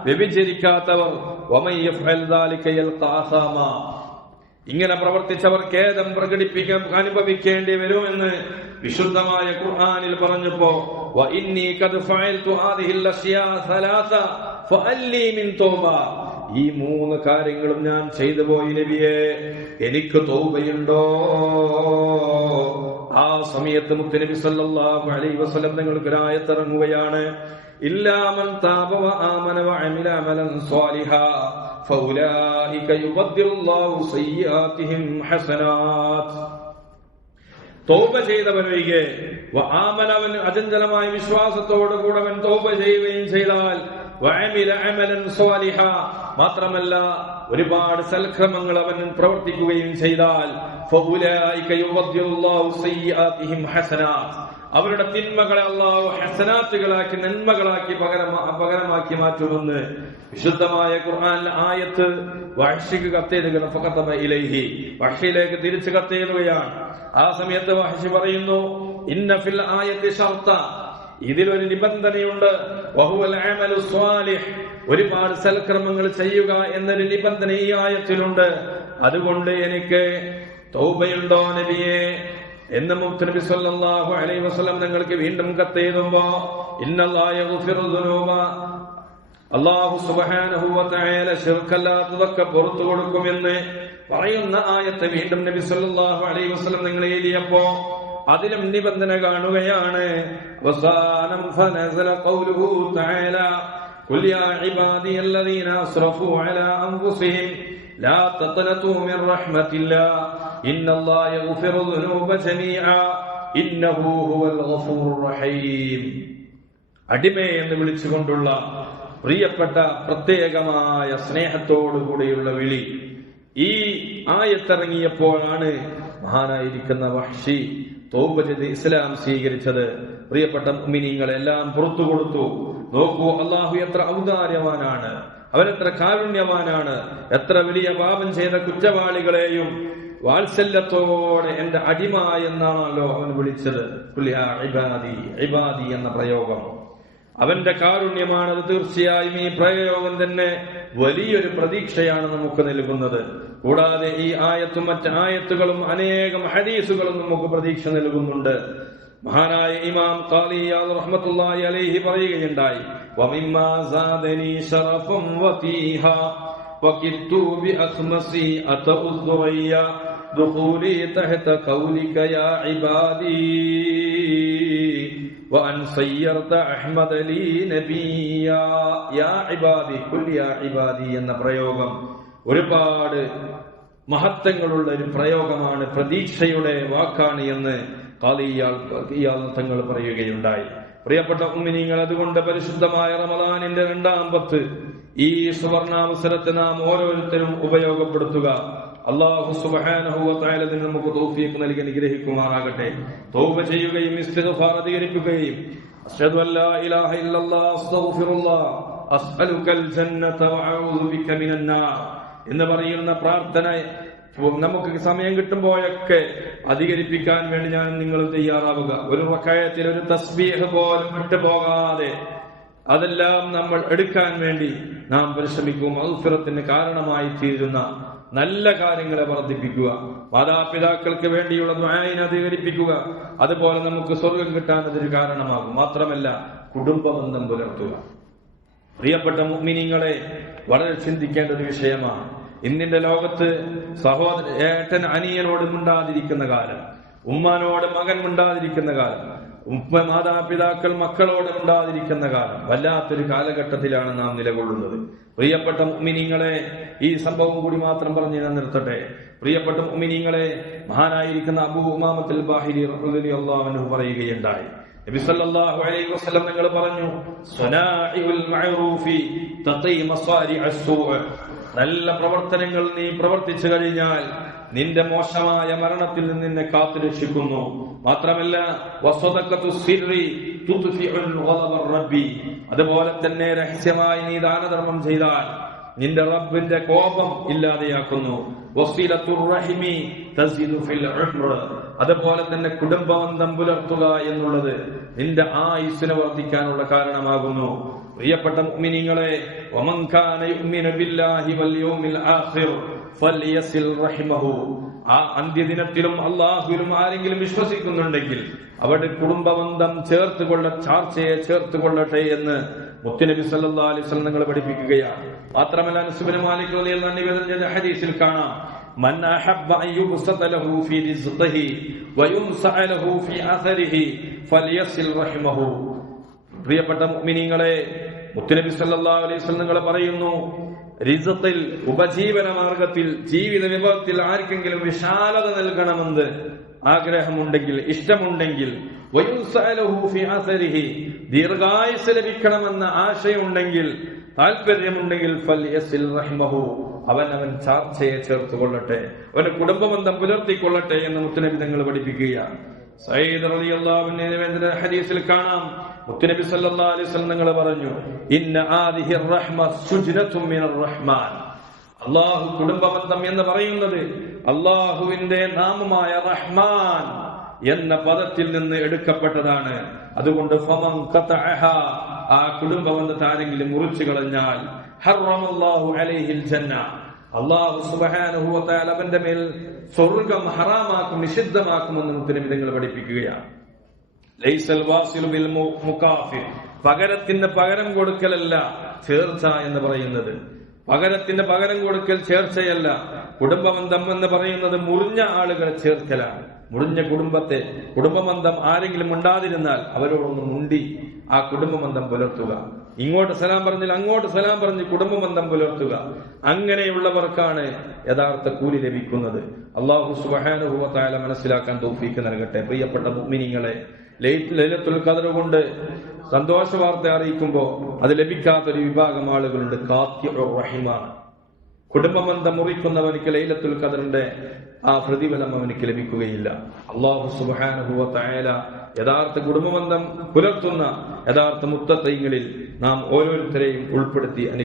വ്യഭിചരിക്കാത്തവർ. വമൻ യഫ്അൽ ദാലിക യൽഖാ അസാമാ, ഇങ്ങനെ പ്രവർത്തിച്ചവർ ഖേദം അനുഭവിക്കേണ്ടി വരുമെന്ന് വിശുദ്ധമായ ഖുർആനിൽ പറഞ്ഞപ്പോ വഇന്നി ഖദ് ഫഅൽതു ഹാദിഹിൽ അശ്യാ സലാസ ഫഅല്ലി മിൻ തൗബ, ഈ 3 കാര്യങ്ങളും ഞാൻ ചെയ്തു പോയി നബിയെ, എനിക്ക് തൗബയുണ്ടോ? ആ സമയത്ത് മുത്തുനബി സല്ലല്ലാഹു അലൈഹി വസല്ലം തങ്ങൾക്ക് ആയത്ത് ഇറങ്ങുകയാണ്. ഇല്ലാ മൻ താബ വ ആമന വ അമില അമലൻ സ്വാലിഹാ ഫൗലായിക യുബദ്ദിലുല്ലാഹു സയ്യിആതിഹിം ഹസനാത്ത്. തൗബ ചെയ്തവനൊഴികെ അവൻ അചഞ്ചലമായ വിശ്വാസത്തോടുകൂടെ അവൻ തൗബ ചെയ്യുകയും ചെയ്താൽ വഅമില അമലൻ സ്വാലിഹ, മാത്രമല്ല ഒരുപാട് സൽക്രമങ്ങൾ അവൻ പ്രവർത്തിക്കുകയും ചെയ്താൽ ഫൗലായിക യുബദ്ദിലുല്ലാഹു സയ്യിആതിഹിം ഹസനാത്ത്, അവരുടെ തിന്മകളെ അല്ലാഹു ഹസനാത്തുകളാക്കി, നന്മകളാക്കി പകരമാക്കി മാറ്റുമെന്ന് വിശുദ്ധമായ ഖുർആനിലെ ആയത്ത് വഹ്ശിക്ക് കത്തെഴുതുകയാണ്. ഫഖതബ ഇലൈഹി, വഹ്ശിയിലേക്ക് തിരിച്ചു കത്തെഴുതുകയാണ്. ആ സമയത്ത് വഹ്ശി പറയുന്നു, ഇന്ന ഫിൽ ആയത്തി ശർത്ത, ഇതിലൊരു നിബന്ധനയുണ്ട്. വഹുവൽ അമലു സ്വാലിഹ്, ഒരുപാട് സൽക്രമങ്ങൾ ചെയ്യുക എന്നൊരു നിബന്ധന ഈ ആയത്തിലുണ്ട്. അതുകൊണ്ട് എനിക്ക് തൗബയുണ്ടോ നബിയെ എന്ന് മുത്തുനബി സല്ലല്ലാഹു അലൈഹി വസല്ലം നിങ്ങൾക്ക് വീണ്ടും കത്തെഴുതുമ്പോ ഇന്നല്ലാഹ യഗ്ഫിറു ദുനൂബ, അല്ലാഹു സുബ്ഹാനഹു വ തആല ശിർക്കല്ലാത്തതൊക്കെ പുറത്തു കൊടുക്കുമെന്ന് പറയുന്ന ആയത്ത് വീണ്ടും നബി സല്ലല്ലാഹു അലൈഹി വസല്ലം നിങ്ങൾ എഴുതിയപ്പോ അതിലും നിബന്ധന കാണുകയാണ്. വസാനം ഫനസല ഖൗലുഹു തആല ഖുൽ യാ ഇബാദിയല്ലദീന അസ്റഫു അലാ അൻഫുസിഹിം ലാ തഖ്നതു മിർ റഹ്മത്തില്ലാഹ് ഇന്നല്ലാഹ യഗ്ഫിറു ദുനൂബ ജമീഅ ഇന്നഹു ഹുവൽ ഗഫൂറുർ റഹീം. അടിമയെ എന്ന് വിളിച്ചുകൊണ്ടുള്ള പ്രിയപ്പെട്ട പ്രത്യേകമായ സ്നേഹത്തോടുകൂടിയുള്ള വിളി. ഈ ആയത്തിറങ്ങിയപ്പോഴാണ് മഹാനായിരിക്കുന്ന വഹ്ശി തൗബ ചെയ്ത് ഇസ്ലാം സ്വീകരിച്ചത്. പ്രിയപ്പെട്ട മുഅ്മിനീങ്ങളെല്ലാം പുറത്തു കൊടുത്തു. നോക്കൂ, അള്ളാഹു എത്ര ഔദാര്യവാനാണ്, അവനെത്ര കാരുണ്യവാനാണ്. എത്ര വലിയ പാപം ചെയ്ത കുറ്റവാളികളെയും വാത്സല്യത്തോടെ എന്റെ അടിമ എന്നാണല്ലോ അവൻ വിളിച്ചത്. ഇബാദി എന്ന പ്രയോഗം അവന്റെ കാരുണ്യമാണത്. തീർച്ചയായും ഈ പ്രയോഗം തന്നെ വലിയൊരു പ്രതീക്ഷയാണ് നമുക്ക് നൽകുന്നത്. കൂടാതെ ഈ ആയത്തും മറ്റ് ആയത്തുകളും അനേകം ഹദീസുകളും നമുക്ക് പ്രതീക്ഷ നൽകുന്നുണ്ട്. മഹാനായ ഇമാം ഖാദി ഇയാദ് റഹ്മത്തുള്ളാഹി അലൈഹി പറയുകയുണ്ടായി, വമിമ്മാ സാദനി ശറഫൻ വതീഹാ വകിത്തു ബിഅഖ്മസി അതഉദ്ദുറയ്യ ദുഖൂലി തഹത ഖൗലിക യാ ഇബാദി വഅൻ സയ്യർത അഹ്മദ ലീ നബിയാ. യാ ഇബാദി കുൽ യാ ഇബാദി എന്ന പ്രയോഗം ഒരുപാട് മഹത്വങ്ങളുള്ള ഒരു പ്രയോഗമാണ്, പ്രതീക്ഷയുടെ വാക്കാണ് എന്ന് തങ്ങൾ പറയുകയുണ്ടായി. പ്രിയപ്പെട്ട മുഅ്മിനീങ്ങൾ, അതുകൊണ്ട് പരിശുദ്ധമായ റമദാനിന്റെ 2-ാം പത്ത് ഈ സുവർണാവസരത്തെ നാം ഓരോരുത്തരും ഉപയോഗപ്പെടുത്തുക. അല്ലാഹു സുബ്ഹാനഹു വ തആല നമുക്ക് തൗഫീഖ് നൽകി അനുഗ്രഹിക്കുമാറാകട്ടെ. തൗബ ചെയ്യുകയും ഇസ്തിഗ്ഫാർ അധികരിപ്പിക്കുകയും അശ്ഹദു അല്ലാ ഇലാഹ ഇല്ലല്ലാഹ് അസ്തഗ്ഫിറുല്ലാഹ് അസ്അലുകൽ ജന്നത വഅഊദു ബിക മിനൻ നാർ എന്ന് പറയുന്ന പ്രാർത്ഥന നമുക്ക് സമയം കിട്ടുമ്പോഴൊക്കെ അധികരിപ്പിക്കാൻ വേണ്ടി ഞാൻ നിങ്ങൾ തയ്യാറാവുക. ഒരു റക്അത്തിൽ ഒരു തസ്ബീഹ് പോലും വിട്ടുപോകാതെ അതെല്ലാം നമ്മൾ എടുക്കാൻ വേണ്ടി നാം പരിശ്രമിക്കും. മഗ്ഫിറത്തിന് കാരണമായി തീരുന്ന നല്ല കാര്യങ്ങളെ വർദ്ധിപ്പിക്കുക. മാതാപിതാക്കൾക്ക് വേണ്ടിയുള്ള ദുആഇനെ അധികരിപ്പിക്കുക. അതുപോലെ നമുക്ക് സ്വർഗം കിട്ടാൻ അതൊരു കാരണമാകും. മാത്രമല്ല, കുടുംബബന്ധം പുലർത്തുക. പ്രിയപ്പെട്ട മുഅ്മിനീങ്ങളെ, വളരെ ചിന്തിക്കേണ്ട ഒരു വിഷയമാണ്. ഇന്നിന്റെ ലോകത്ത് ഏട്ടൻ അനിയനോട് മിണ്ടാതിരിക്കുന്ന കാലം, ഉമ്മാനോട് മകൻ മിണ്ടാതിരിക്കുന്ന കാലം, മാതാപിതാക്കൾ മക്കളോട് മിണ്ടാതിരിക്കുന്ന കാലം, വല്ലാത്തൊരു കാലഘട്ടത്തിലാണ് നാം നിലകൊള്ളുന്നത്. പ്രിയപ്പെട്ട മുഅ്മിനീങ്ങളെ, ഈ സംഭവം കൂടി മാത്രം പറഞ്ഞ് ഞാൻ നിർത്തട്ടെ. പ്രിയപ്പെട്ട മുഅ്മിനീങ്ങളെ, മഹാനായിരിക്കുന്ന അബൂ ഉമാമത്തുൽ ബാഹിലി റളിയല്ലാഹു അൻഹു പറയുകയുണ്ടായി, നബി സല്ലല്ലാഹു അലൈഹി വസല്ലം നിങ്ങൾ പറഞ്ഞു, സ്വനാഇഉൽ മഅറൂഫി തഖീ മസാരിഅസ് സൂഅ. നല്ല പ്രവർത്തനങ്ങൾ നീ പ്രവർത്തിച്ചു കഴിഞ്ഞാൽ നിന്റെ മോശമായ മരണത്തിൽ നിന്ന് നിന്നെ കാത്തുരക്ഷിക്കുന്നു. മാത്രമല്ല, വസദഖത്തു സിർരി തുത്ഫിഉൽ ഗളബ റബ്ബി. അതുപോലെ തന്നെ രഹസ്യമായി നീ ദാനധർമ്മം ചെയ്താൽ നിന്റെ റബ്ബിന്റെ കോപം ഇല്ലാതെയാക്കുന്നു. വസിലത്തുർ റഹിമി തസിദു ഫിൽ ഉംർ. അതുപോലെ തന്നെ കുടുംബബന്ധം പുലർത്തുക എന്നുള്ളത് നിന്റെ ആയുസ്സിനെ വർദ്ധിക്കാനുള്ള കാരണമാകുന്നു. പ്രിയപ്പെട്ട മുഅ്മിനീങ്ങളെ, വമൻ കാന യുഅ്മിനു ബില്ലാഹി വൽ യൗമിൽ ആഖിർ ഫൽയസിൽ റഹിമഹു. ആ അന്ത്യദിനത്തിലും അല്ലാഹുവിലും ആരെങ്കിലും വിശ്വസിക്കുന്നുണ്ടെങ്കിൽ അവരുടെ കുടുംബബന്ധം ചാർച്ചയെ ചേർത്തുകൊള്ളട്ടെ എന്ന് മുത്തുനബി സല്ലല്ലാഹു അലൈഹി വസല്ലം നിങ്ങൾ പഠിപ്പിക്കുകയാണ്. മാത്രമല്ല, അനസ് ഇബ്നു മാലിക് റളിയല്ലാഹു അൻഹു നിവേദനം ചെയ്ത ഹദീസിൽ കാണാം, മൻ അഹബ്ബ അൻ യുബ്സത ലഹു ഫീ റിസ്ഖിഹി വയുംസഅ ലഹു ഫീ അഥരിഹി ഫൽയസിൽ റഹിമഹു. പ്രിയപ്പെട്ട മുഅ്മിനീങ്ങളെ, മുത്തുനബി സല്ലല്ലാഹു അലൈഹി വസല്ലം നിങ്ങൾ പറയുന്നു, റിസ്ഖിൽ, ഉപജീവന മാർഗത്തിൽ, ജീവിത വിഭവത്തിൽ ആർക്കെങ്കിലും വിശാലത നൽകണമെന്ന് ആഗ്രഹമുണ്ടെങ്കിൽ, ഇഷ്ടമുണ്ടെങ്കിൽ, വയുംസഅ ലഹു ഫീ അഥരിഹി, ദീർഘായുസ്സ് ലഭിക്കണമെന്ന ആശയമുണ്ടെങ്കിൽ, താല്പര്യമുണ്ടെങ്കിൽ, ഫൽയസിൽ റഹിമഹു, അവൻ ചാർച്ചയെ ചേർത്തുകൊള്ളട്ടെ, അവന്റെ കുടുംബബന്ധം പുലർത്തിക്കൊള്ളട്ടെ എന്ന് മുത്തുനബി തങ്ങൾ പഠിപ്പിക്കുകയാണ്. സയ്യിദ് റളിയല്ലാഹു അൻഹു ഹദീസിൽ കാണാം, മുത്തുനബി സല്ലല്ലാഹു അലൈഹി വസല്ലം തങ്ങൾ പറഞ്ഞു, ഇന്ന ആദിഹി റഹ്മ സുജ്നത്തും മിനർ റഹ്മാൻ. അല്ലാഹു കുടുംബബന്ധം എന്ന് പറയുന്നത് അല്ലാഹുവിന്റെ നാമമായ റഹ്മാൻ എന്ന പദത്തിൽ നിന്ന് എടുക്കപ്പെട്ടതാണ്. അതുകൊണ്ട് ഫമൻ ഖതഅഹ, ആ കുടുംബബന്ധത്തെ ആരെങ്കിലും മുറിച്ചു കളഞ്ഞാൽ, ഹറമല്ലാഹു അലൈഹിൽ ജന്ന, അല്ലാഹു സുബ്ഹാനഹു വ തആല അവന്റെ മേൽ സ്വർഗ്ഗം ഹറാമാക്കും, നിഷിദ്ധമാക്കുമെന്ന് മുത്തുനബി തങ്ങൾ പഠിപ്പിക്കുകയാണ്. ലൈസൽ വാസിലു ബിൽ മുകാഫിർ, പകരത്തിന് പകരം കൊടുക്കലല്ല ചേർച്ച എന്ന് പറയുന്നത്. പകരത്തിന് പകരം കൊടുക്കൽ ചേർച്ചയല്ല. കുടുംബബന്ധം എന്ന് പറയുന്നത് മുറിഞ്ഞ ആളുകളെ ചേർക്കലാണ്. മുറിഞ്ഞ കുടുംബബന്ധം ആരെങ്കിലും ഉണ്ടാതിരുന്നാൽ അവരോടൊന്ന് മുണ്ടി ആ കുടുംബബന്ധം പുലർത്തുക. ഇങ്ങോട്ട് സലാം പറഞ്ഞാൽ അങ്ങോട്ട് സലാം പറഞ്ഞ് കുടുംബബന്ധം പുലർത്തുക. അങ്ങനെയുള്ളവർക്കാണ് യഥാർത്ഥ കൂലി ലഭിക്കുന്നത്. അല്ലാഹു സുബ്ഹാനഹു വ തആല മനസ്സിലാക്കാൻ തൗഫീഖ് നൽകട്ടെ. പ്രിയപ്പെട്ട മുഅ്മിനീങ്ങളെ, ലൈലത്തുൽ ഖദർ കൊണ്ട് സന്തോഷ വാർത്ത അറിയിക്കുമ്പോൾ അത് ലഭിക്കാത്തൊരു വിഭാഗം ആളുകളുണ്ട്. ഖാത്തിഉർ റഹിമാണ്. കുടുംബബന്ധം മുറിക്കുന്നവനിക്ക് ലൈലത്തുൽ ഖദറിന്റെ ആ പ്രതിഫലം അവനിക്ക് ലഭിക്കുകയില്ല. അല്ലാഹു സുബ്ഹാനഹു വ തആല യഥാർത്ഥ കുടുംബബന്ധം പുലർത്തുന്ന യഥാർത്ഥ മുത്തഖീങ്ങളിൽ നാം ഓരോരുത്തരെയും ഉൾപ്പെടുത്തി